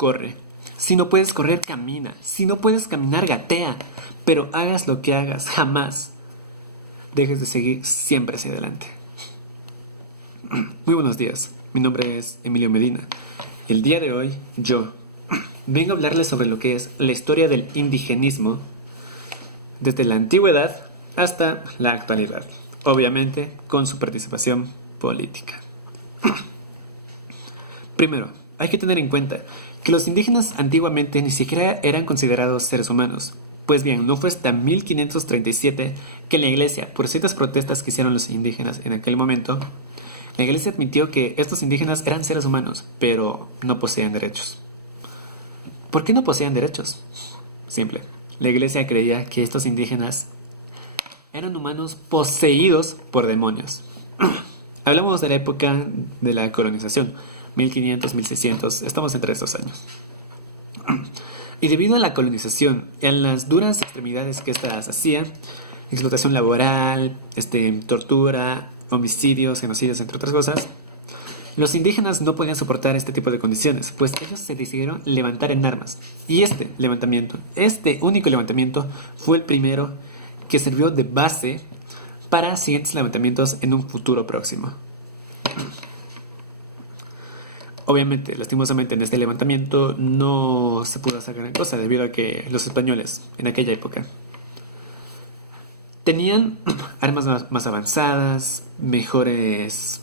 corre. Si no puedes correr, camina. Si no puedes caminar, gatea. Pero hagas lo que hagas, jamás dejes de seguir siempre hacia adelante. Muy buenos días. Mi nombre es Emilio Medina. El día de hoy, yo vengo a hablarles sobre lo que es la historia del indigenismo desde la antigüedad hasta la actualidad. Obviamente, con su participación política. Primero, hay que tener en cuenta que los indígenas antiguamente ni siquiera eran considerados seres humanos. Pues bien, no fue hasta 1537 que la iglesia, por ciertas protestas que hicieron los indígenas en aquel momento, la iglesia admitió que estos indígenas eran seres humanos, pero no poseían derechos. ¿Por qué no poseían derechos? Simple. La iglesia creía que estos indígenas eran humanos poseídos por demonios. Hablamos de la época de la colonización, 1500, 1600, estamos entre estos años. Y debido a la colonización y a las duras extremidades que éstas hacían, explotación laboral, tortura, homicidios, genocidios, entre otras cosas, los indígenas no podían soportar este tipo de condiciones, pues ellos se decidieron levantar en armas. Y este único levantamiento, fue el primero que sirvió de base para siguientes levantamientos en un futuro próximo. Obviamente, lastimosamente, en este levantamiento no se pudo hacer gran cosa debido a que los españoles, en aquella época, tenían armas más avanzadas, mejores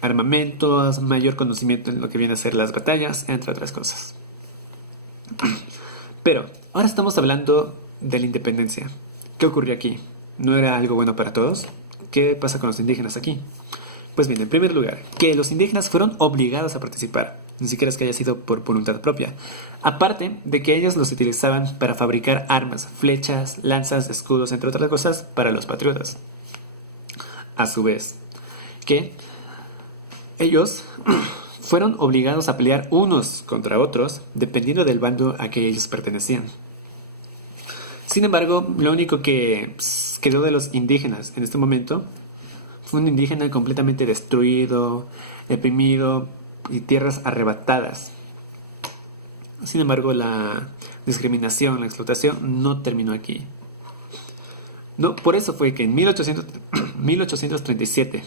armamentos, mayor conocimiento en lo que viene a ser las batallas, entre otras cosas. Pero, ahora estamos hablando de la independencia. ¿Qué ocurrió aquí? ¿No era algo bueno para todos? ¿Qué pasa con los indígenas aquí? Pues bien, en primer lugar, que los indígenas fueron obligados a participar, ni siquiera es que haya sido por voluntad propia. Aparte de que ellos los utilizaban para fabricar armas, flechas, lanzas, escudos, entre otras cosas, para los patriotas. A su vez, que ellos fueron obligados a pelear unos contra otros, dependiendo del bando a que ellos pertenecían. Sin embargo, lo único que quedó de los indígenas en este momento fue un indígena completamente destruido, deprimido y tierras arrebatadas. Sin embargo, la discriminación, la explotación no terminó aquí. No, por eso fue que en 1837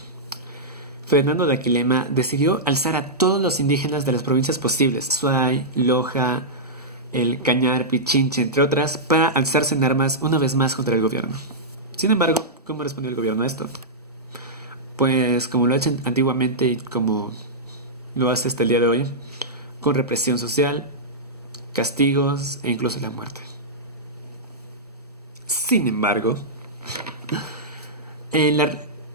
Fernando de Aquilema decidió alzar a todos los indígenas de las provincias posibles, Azuay, Loja, el Cañar, Pichinche, entre otras, para alzarse en armas una vez más contra el gobierno. Sin embargo, ¿cómo respondió el gobierno a esto? Pues como lo ha hecho antiguamente y como lo hace hasta el día de hoy, con represión social, castigos e incluso la muerte. Sin embargo,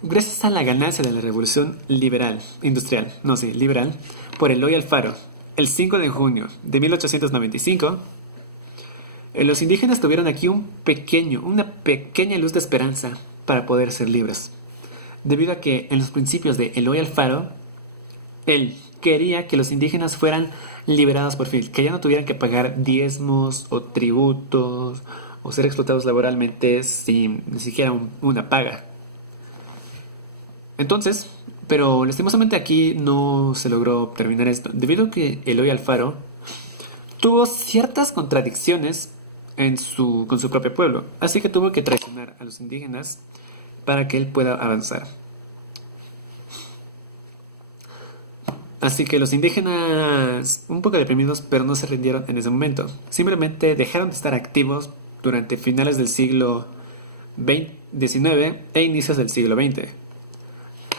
gracias a la ganancia de la revolución liberal, por Eloy Alfaro, el 5 de junio de 1895, los indígenas tuvieron aquí una pequeña luz de esperanza para poder ser libres. Debido a que en los principios de Eloy Alfaro, él quería que los indígenas fueran liberados por fin, que ya no tuvieran que pagar diezmos o tributos o ser explotados laboralmente sin ni siquiera una paga. Entonces, pero lastimosamente aquí no se logró terminar esto, debido a que Eloy Alfaro tuvo ciertas contradicciones con su propio pueblo, así que tuvo que traicionar a los indígenas para que él pueda avanzar. Así que los indígenas, un poco deprimidos, pero no se rindieron en ese momento. Simplemente dejaron de estar activos durante finales del siglo XIX e inicios del siglo XX.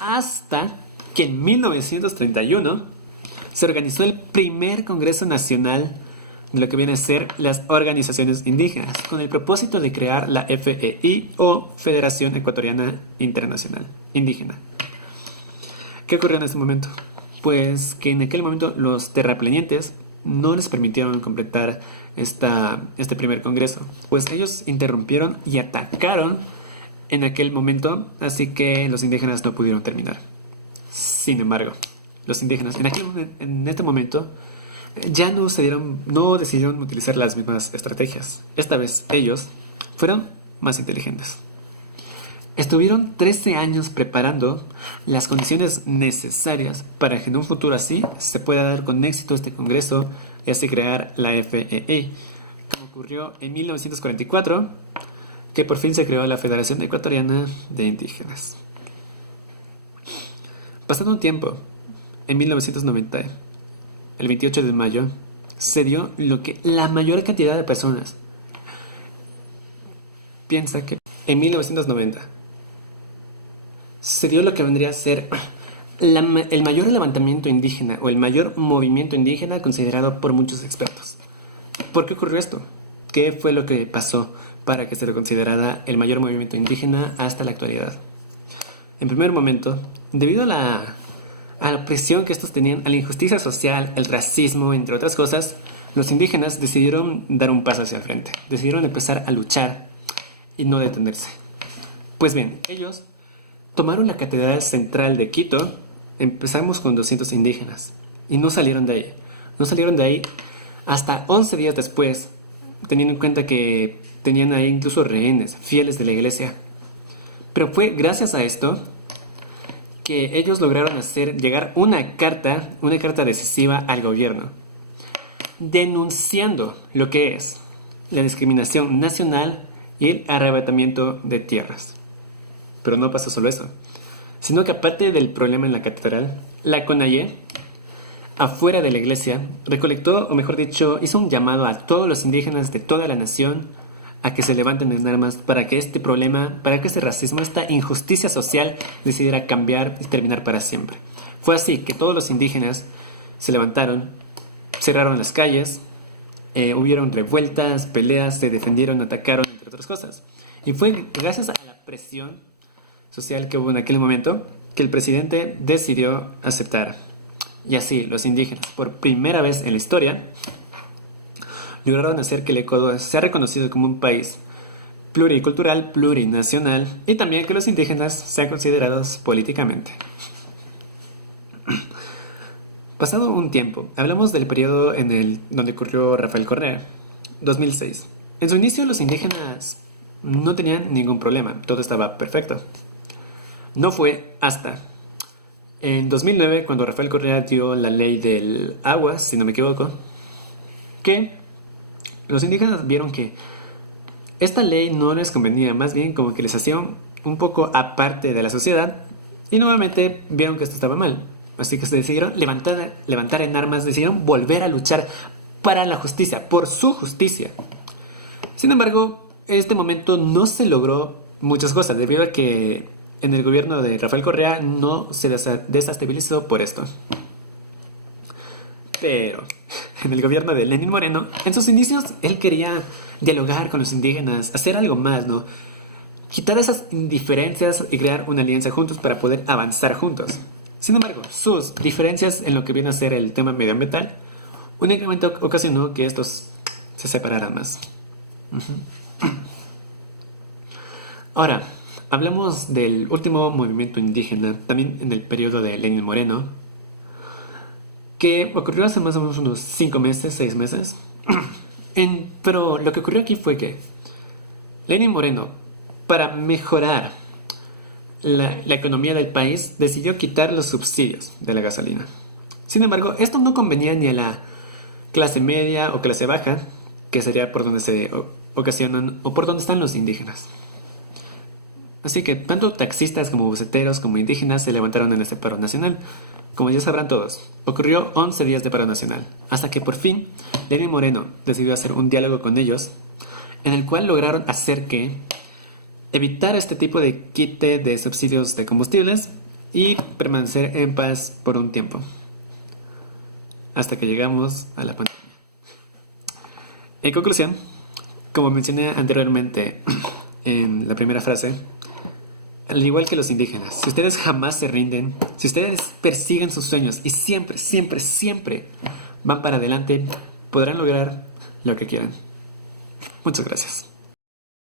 Hasta que en 1931 se organizó el primer Congreso Nacional de lo que viene a ser las organizaciones indígenas, con el propósito de crear la FEI o Federación Ecuatoriana Internacional Indígena. ¿Qué ocurrió en este momento? Pues que en aquel momento los terraplenientes no les permitieron completar este primer congreso, pues ellos interrumpieron y atacaron en aquel momento, así que los indígenas no pudieron terminar. Sin embargo, los indígenas en este momento ya no decidieron utilizar las mismas estrategias. Esta vez ellos fueron más inteligentes. Estuvieron 13 años preparando las condiciones necesarias para que en un futuro así se pueda dar con éxito este congreso y así crear la FEE, como ocurrió en 1944, que por fin se creó la Federación Ecuatoriana de Indígenas. Pasado un tiempo, en 1990, el 28 de mayo, se dio lo que la mayor cantidad de personas piensa que en 1990 se dio lo que vendría a ser el mayor levantamiento indígena o el mayor movimiento indígena considerado por muchos expertos. ¿Por qué ocurrió esto? ¿Qué fue lo que pasó para que se lo considerara el mayor movimiento indígena hasta la actualidad? En primer momento, debido a la presión que estos tenían, a la injusticia social, el racismo, entre otras cosas, los indígenas decidieron dar un paso hacia el frente. Decidieron empezar a luchar y no detenerse. Pues bien, ellos tomaron la Catedral Central de Quito. Empezamos con 200 indígenas y no salieron de ahí. No salieron de ahí hasta 11 días después, teniendo en cuenta que tenían ahí incluso rehenes, fieles de la iglesia. Pero fue gracias a esto que ellos lograron hacer llegar una carta decisiva al gobierno, denunciando lo que es la discriminación nacional y el arrebatamiento de tierras. Pero no pasó solo eso, sino que aparte del problema en la catedral, la CONAIE, afuera de la iglesia, recolectó, o mejor dicho, hizo un llamado a todos los indígenas de toda la nación a que se levanten en armas para que este problema, para que este racismo, esta injusticia social decidiera cambiar y terminar para siempre. Fue así que todos los indígenas se levantaron, cerraron las calles, hubieron revueltas, peleas, se defendieron, atacaron, entre otras cosas. Y fue gracias a la presión social que hubo en aquel momento que el presidente decidió aceptar. Y así, los indígenas, por primera vez en la historia, lograron hacer que el Ecuador sea reconocido como un país pluricultural, plurinacional, y también que los indígenas sean considerados políticamente. Pasado un tiempo, hablamos del periodo donde ocurrió Rafael Correa, 2006. En su inicio los indígenas no tenían ningún problema, todo estaba perfecto. No fue hasta en 2009, cuando Rafael Correa dio la ley del agua, si no me equivoco, que los indígenas vieron que esta ley no les convenía, más bien como que les hacía un poco aparte de la sociedad, y nuevamente vieron que esto estaba mal. Así que se decidieron levantar en armas, decidieron volver a luchar para la justicia, por su justicia. Sin embargo, en este momento no se logró muchas cosas, debido a que en el gobierno de Rafael Correa no se desestabilizó por esto. Pero en el gobierno de Lenín Moreno, en sus inicios, él quería dialogar con los indígenas, hacer algo más, ¿no? Quitar esas indiferencias y crear una alianza juntos para poder avanzar juntos. Sin embargo, sus diferencias en lo que viene a ser el tema medioambiental únicamente ocasionó que estos se separaran más. Ahora, hablamos del último movimiento indígena, también en el periodo de Lenín Moreno, que ocurrió hace más o menos unos 5 meses, 6 meses. Pero lo que ocurrió aquí fue que Lenín Moreno, para mejorar la economía del país, decidió quitar los subsidios de la gasolina. Sin embargo, esto no convenía ni a la clase media o clase baja, que sería por donde se ocasionan o por donde están los indígenas. Así que tanto taxistas como buceteros como indígenas se levantaron en este paro nacional. Como ya sabrán todos, ocurrió 11 días de paro nacional, hasta que por fin Lenín Moreno decidió hacer un diálogo con ellos, en el cual lograron hacer que evitar este tipo de quite de subsidios de combustibles y permanecer en paz por un tiempo, hasta que llegamos a la pandemia. En conclusión, como mencioné anteriormente en la primera frase, al igual que los indígenas, si ustedes jamás se rinden, si ustedes persiguen sus sueños y siempre, siempre, siempre van para adelante, podrán lograr lo que quieran. Muchas gracias.